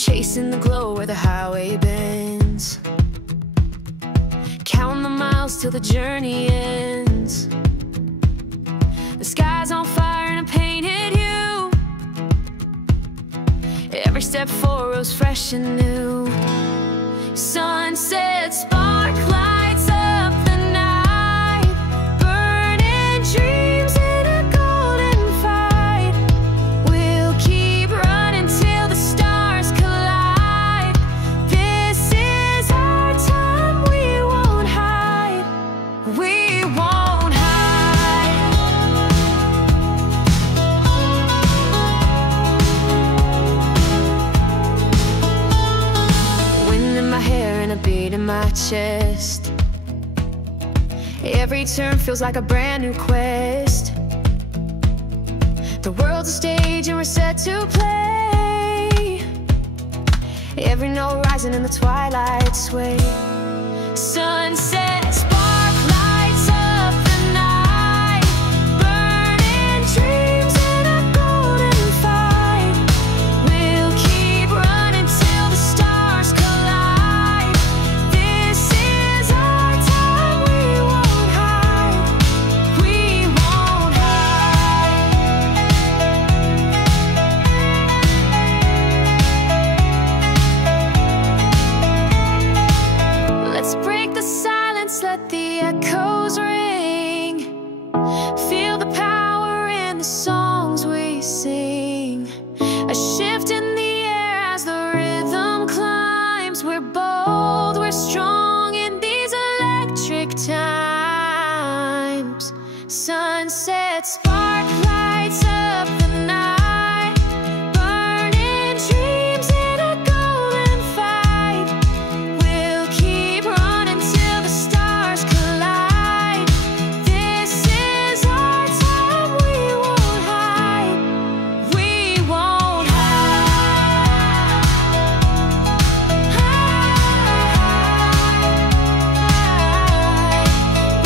chasing the glow where the highway bends, counting the miles till the journey ends. The sky's on fire and I painted you. Every step forward was fresh and new. Sunset spark lights up the night, burning dreams in a golden fight. We'll keep running till the stars collide. This is our time, we won't hide. We won't hide. Wind in my hair and a beat in my chest. Every turn feels like a brand new quest. The world's a stage and we're set to play. Every note rising in the twilight sway. Sunset spark lights up the night, burning dreams in a golden fight. We'll keep running till the stars collide. This is our time, we won't hide. We won't hide. Let's break the silence, let the echoes ring. Feel the power in the songs we sing. A shift in the air as the rhythm climbs. We're bold, we're strong in these electric times. Sunset spark lights up the night, burning dreams in a golden fight. We'll keep running till the stars collide. This is our time, we won't hide. We won't hide.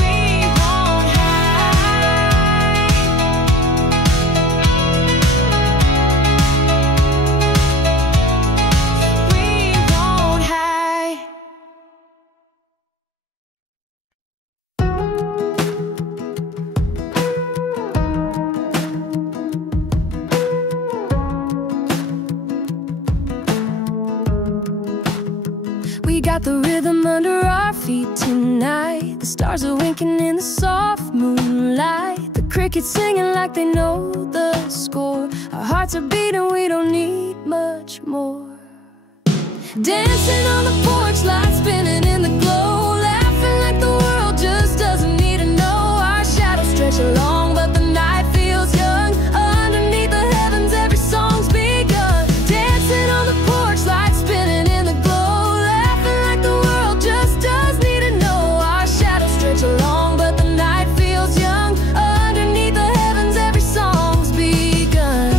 We won't hide. We won't hide. We got the rhythm under our feet tonight. The stars are winking in the soft moonlight. The crickets singing like they know the score. Our hearts are beating, we don't need much more. Dancing on the porch, lights spinning in the glow. Laughing like the world just doesn't need to know. Our shadows stretch along, but the night feels young. Underneath the heavens, every song's begun. Dancing on the porch, lights spinning in the glow. Laughing like the world just does need to know. Our shadows stretch along, but the night feels young. Underneath the heavens, every song's begun.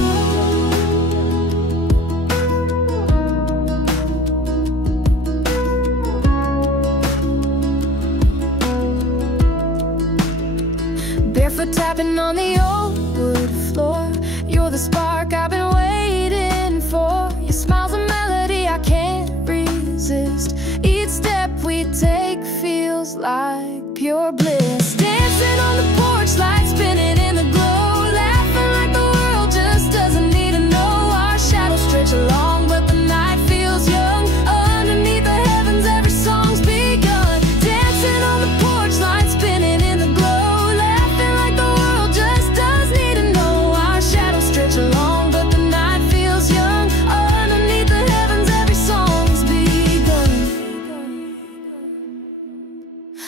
Barefoot tapping on the old wood floor. You're the spark I've been waiting for. Your smile's a melody I can't resist. Each step we take feels like pure bliss. Dancing on the porch, lights spinning in the glow. Laughing like the world just doesn't need to know. Our shadows stretch along, but the night feels young. Underneath the heavens, every song's begun. Dancing on the porch, lights spinning in the glow. Laughing like the world just does need to know. Our shadows stretch along, but the night feels young. Underneath the heavens, every song's begun.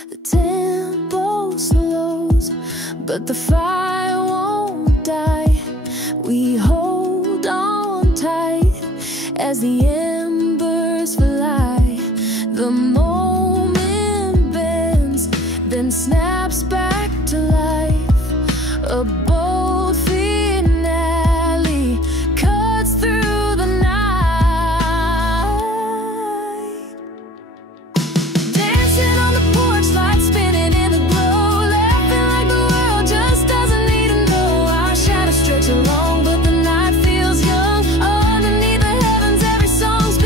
The tempo slows, but the fire won't die. We hold on tight as the embers fly. The moment bends, then snaps back to life. A bold finale cuts through the night. Dancing on the porch, lights spinning in the glow. Laughing like the world just doesn't need to know. Our shadows stretch along, but the night feels young. Underneath the heavens, every song's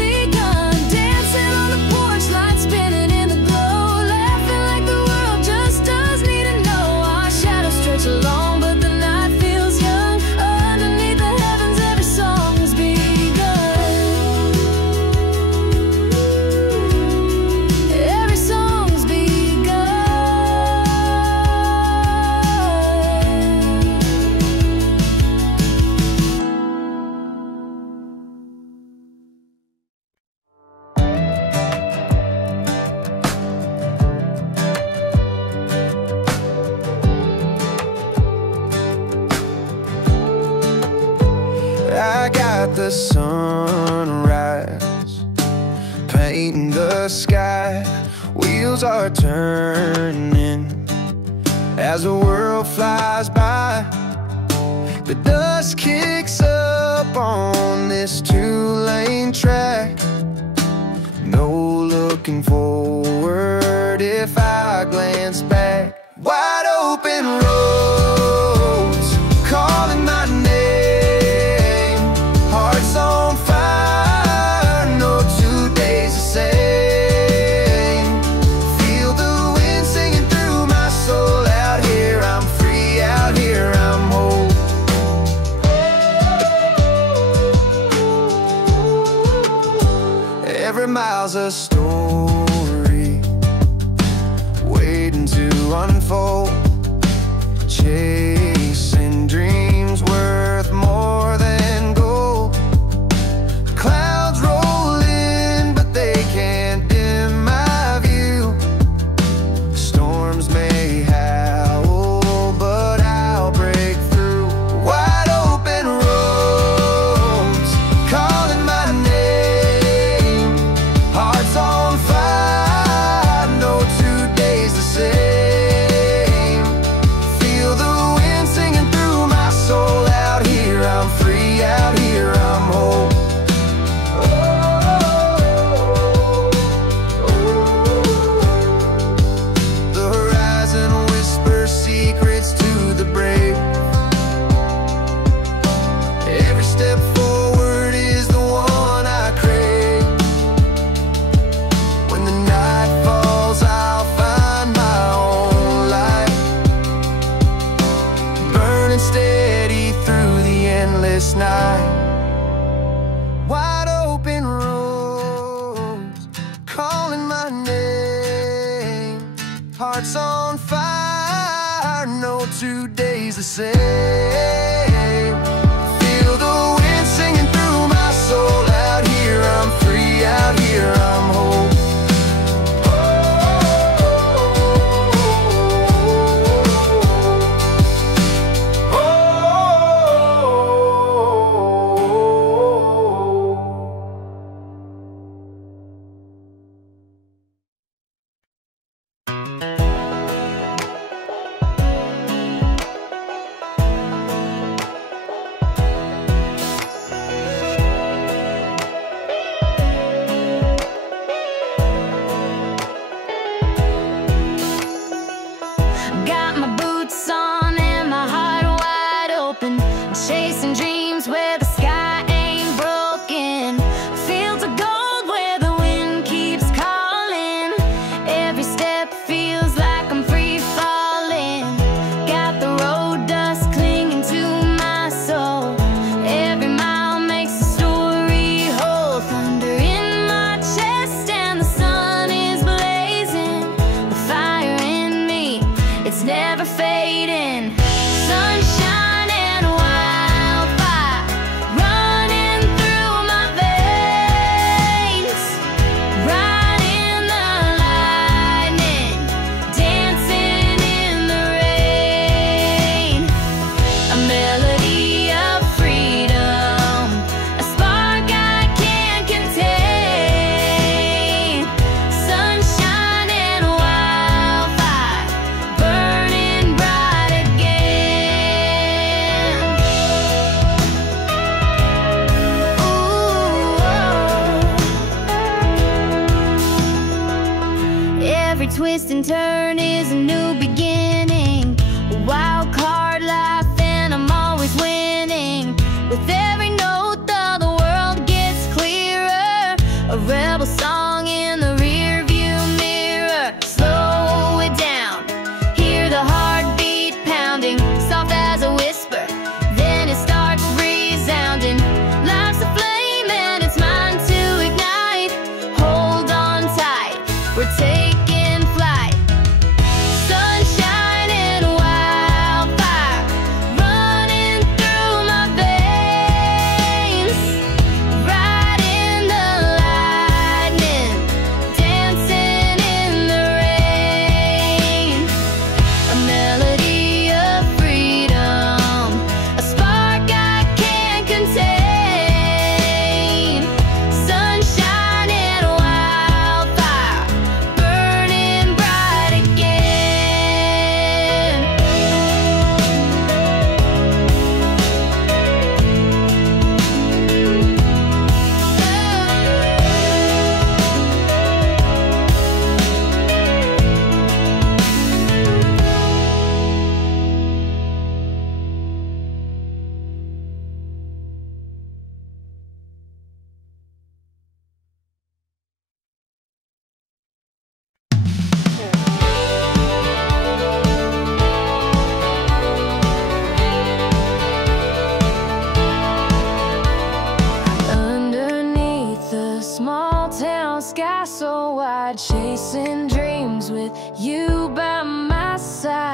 the sunrise, painting the sky. Wheels are turning as the world flies by. The dust kicks up on this two-lane track. No looking forward if I glance back. Wide open roads calling my name. Hearts on fire, no 2 days the same. Feel the wind singing through my soul. Out here I'm free, out here I'm whole. Every mile's a story waiting to unfold. Chasing dreams worth more than gold. Clouds roll in, but they can't dim my view. Storms may howl, but I'll break through. Wide open roads calling my name. Hearts on fire, no 2 days the same. Feel the wind singing through my soul. Out here I'm free, out here I'm whole. The horizon whispers secrets to the brave. Every step forward is the one I crave. When the night falls, I'll find my own light, burning steady through the endless night. Wide open roads calling my name. Hearts on fire, no 2 days the same. Feel the wind singing through my soul. Out here I'm free, out here I'm whole.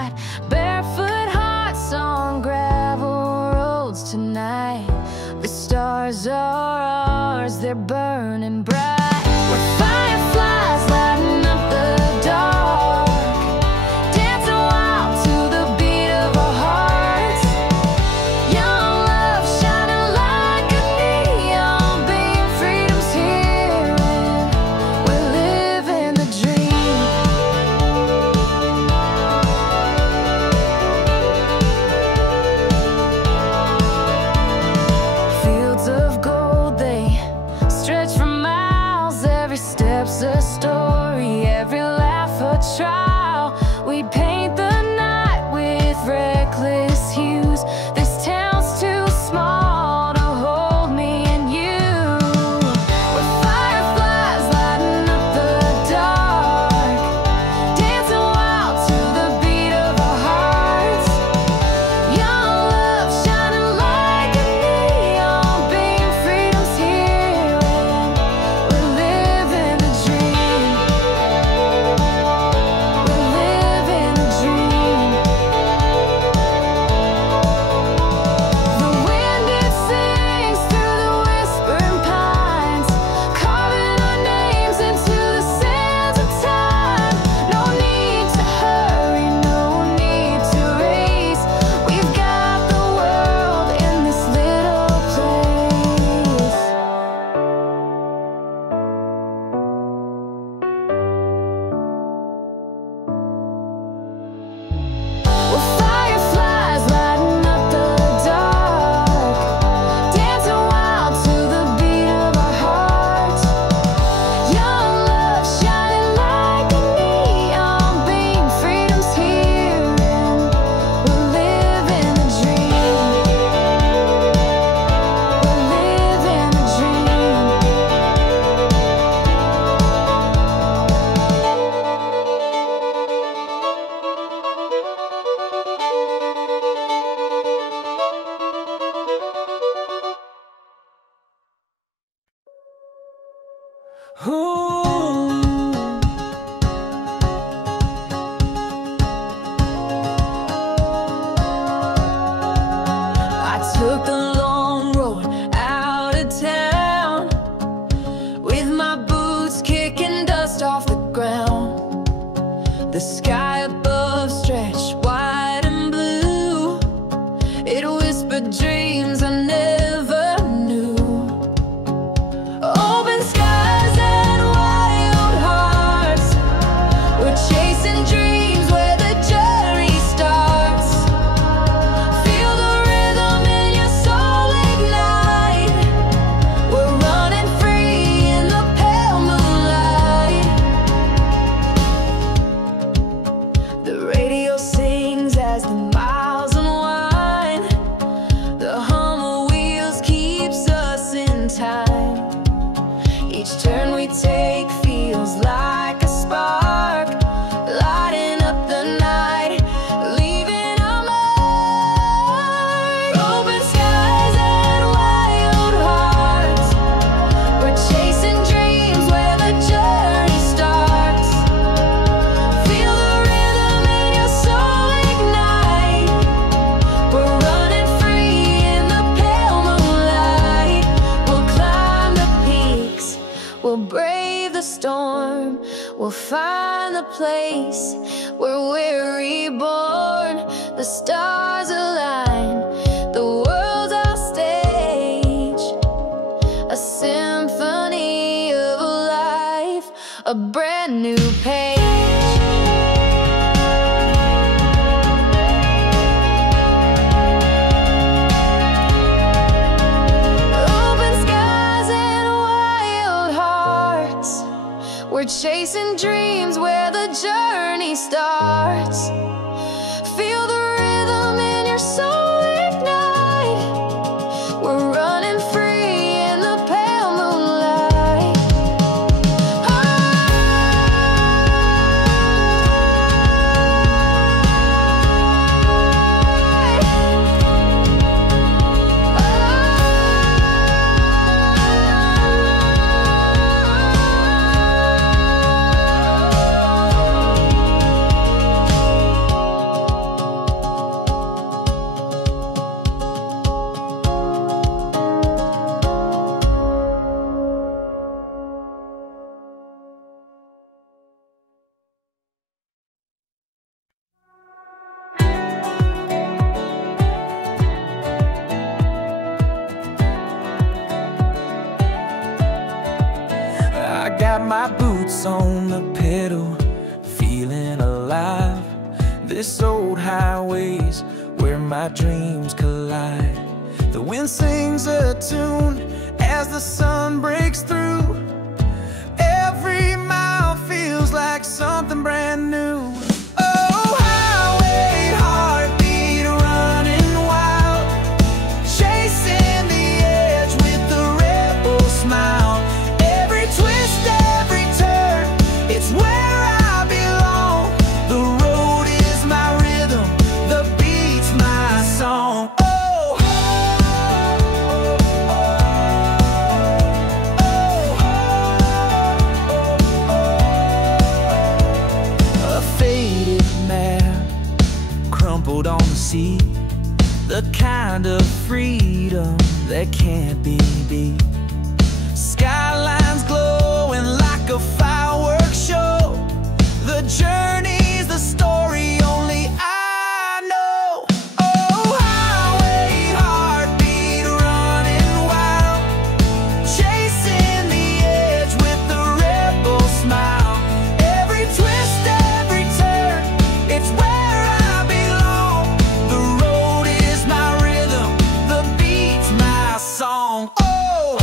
ride. Barefoot hearts on gravel roads tonight. The stars are ours, they're burning bright. We're fireflies lighting up the dark, dancing wild to the beat of our hearts. Young love shining like a neon beam. Freedom's here and we're living the dream. Fields of gold, they stretch for miles. Every step's a story, every laugh a trial. We paint the night with reckless hues. This town's too small to hold me and you. We're fireflies lighting up the dark, dancing wild to the beat of our hearts. Young love shining like a neon beam. Freedom's here and we're living the dream. We're living the dream. The wind, it sings through the whispering pines, carving our names into the sands of time. No need to hurry, no need to race. We've got the world in this little place. We're fireflies lighting up the dark, dancing wild to the beat of our hearts. Young love shining like a neon beam. Freedom's here and we're living the dream. We're living the dream. I took the long road out of town, with my boots kicking dust off the ground. The sky above stretched wide and blue. It whispered dreams I never knew. Open skies and wild hearts. We're chasing dreams where the journey starts. Feel the rhythm in your soul ignite. We're running free in the pale moonlight. The radio sings as the miles unwind. The hum of wheels keeps us in time. Each turn we take feels like a spark, lighting up the night, leaving our mark. Open skies and wild hearts. We're chasing dreams where the journey starts. Feel the rhythm in your soul ignite. We're running free in the pale moonlight. We'll climb the peaks, we'll brave the storm. We'll find the place where we're reborn. The stars align, the world's our stage, a symphony of life, a brand new page. Open skies and wild hearts. We're chasing dreams where the journey starts. Feel the rhythm in your soul ignite. We're running free in the pale moonlight. my boots on the pedal, feeling alive. This old highway's where my dreams collide. The wind sings a tune as the sun breaks through. Every mile feels like something brand new. Oh, highway heartbeat running wild, chasing the edge with the rebel smile. Every twist, every turn, it's where I belong. The road is my rhythm, the beat's my song. On the sea, the kind of freedom that can't be beat. Skylines glowing like a fireworks show. The journey's the story only I know. Oh, highway heartbeat running wild, chasing the edge with the rebel smile. Every twist, every turn, it's where song. Oh,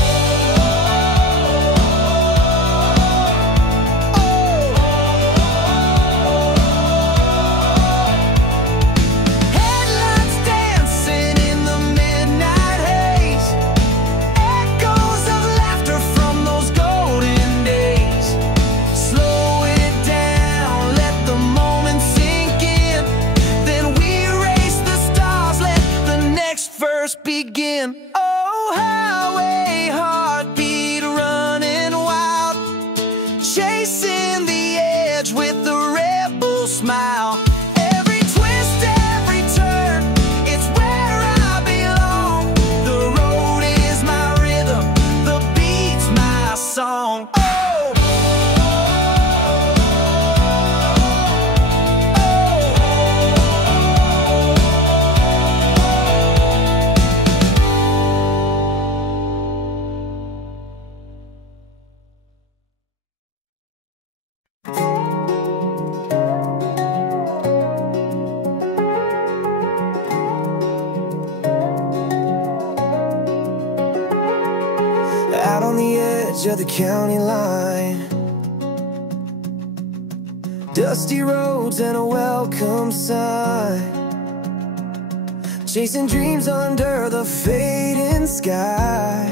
headlights dancing in the midnight haze, echoes of laughter from those golden days. Slow it down, let the moment sink in, then we race the stars, let the next verse begin. Highway heartbeat running wild, chasing the edge with the rebel smile. Every twist, every turn, it's where I belong. The road is my rhythm, the beat's my song. Out on the edge of the county line, dusty roads and a welcome sign, chasing dreams under the fading sky,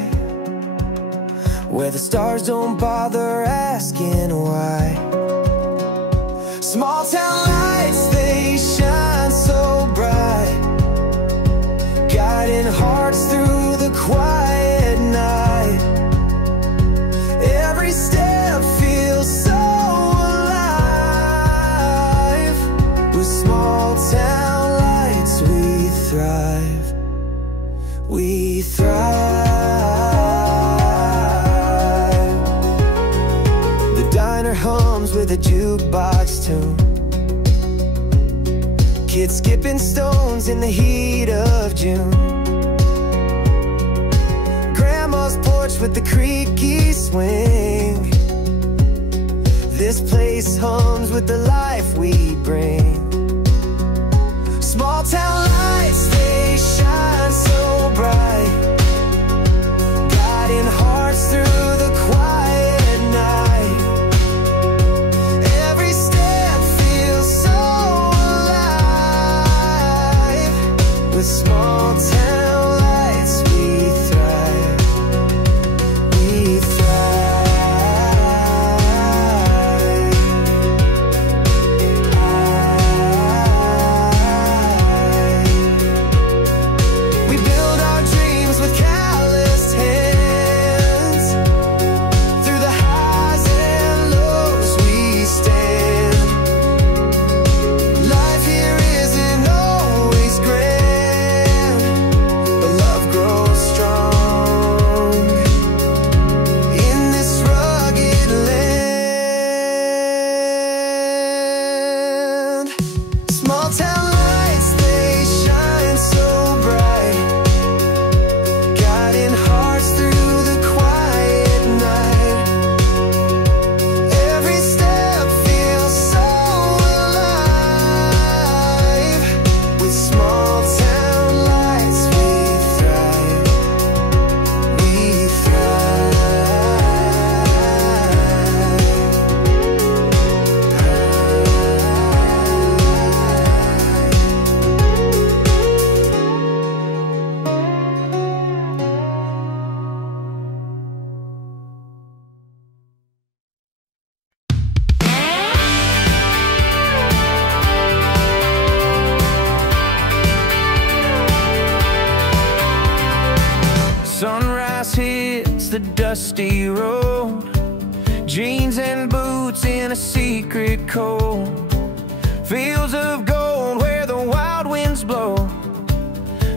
where the stars don't bother asking why. Small town lights, they shine so bright, guiding hearts through the quiet night. Every step feels so alive. With small town lights we thrive. We thrive. The diner hums with a jukebox tune, kids skipping stones in the heat of June. Grandma's porch with the creaky swing. This place hums with the life we bring. Small town lights, they shine so bright, guiding hearts through the quiet night. Every step feels so alive. With small town lights we thrive. We thrive. We build our dreams with calloused hands. Through the highs and lows we stand. Life here isn't always grand. dusty road, jeans and boots in a secret code, fields of gold where the wild winds blow,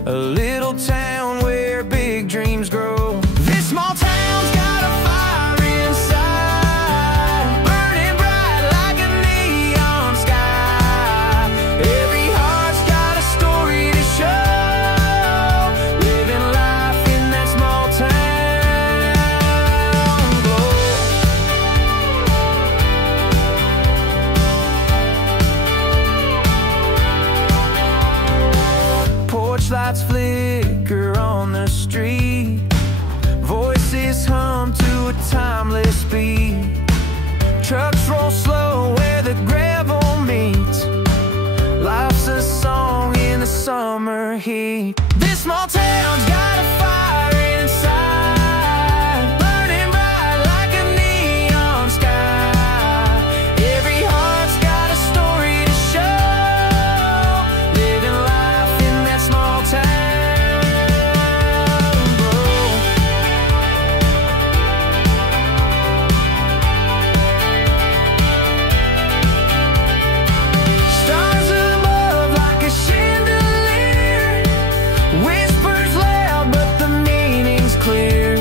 a little town where big dreams grow. This small town's got a fire inside, burning bright like a neon sky. Every heart's got a story to show, living life in that small town glow. Porch lights flicker on the street, voices hum to a timeless beat. Trucks roll slow where the gravel meets, life's a song in the summer heat. This small town's got a fire inside, burning bright like a neon sky. Every heart's got a story to show, living life in that small town. Stars above like a chandelier, whispers loud but the meaning's clear.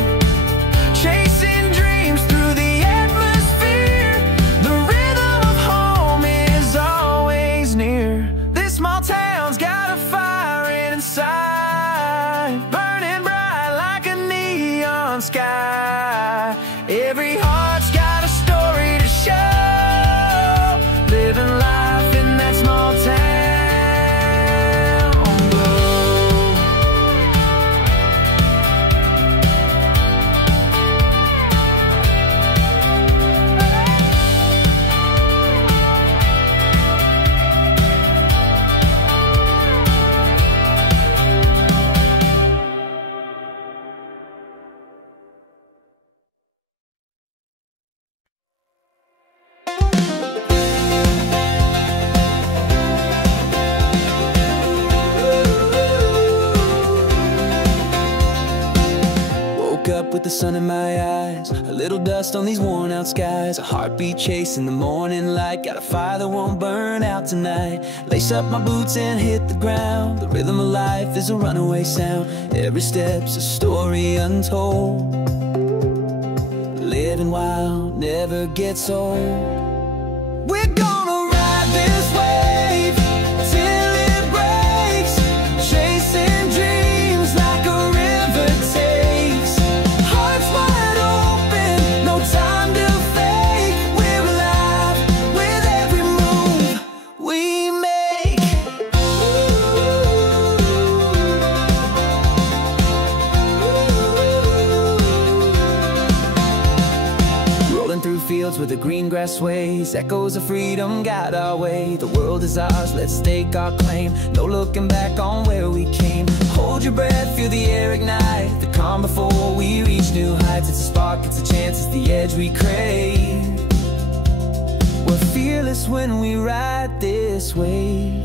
Chasing dreams through the atmosphere, the rhythm of home is always near. This small town's got a fire inside, burning bright like a neon sky. Every heart's got a story to show, living life in that small town glow. Woke up with the sun in my eyes, a little dust on these worn out skies, a heartbeat chasing the morning light, got a fire that won't burn out tonight. Lace up my boots and hit the ground, the rhythm of life is a runaway sound. Every step's a story untold, living wild never gets old. We're gonna ride this wave till it breaks, chasing dreams like a river takes. Hearts wide open, no time to fake. We're alive with every move we make. Rolling through fields where the green grass sways, echoes of freedom guide our way. The world is ours, let's stake our claim, no looking back on where we came. Hold your breath, feel the air ignite, the calm before we reach new heights. It's a spark, it's a chance, it's the edge we crave. We're fearless when we ride this wave.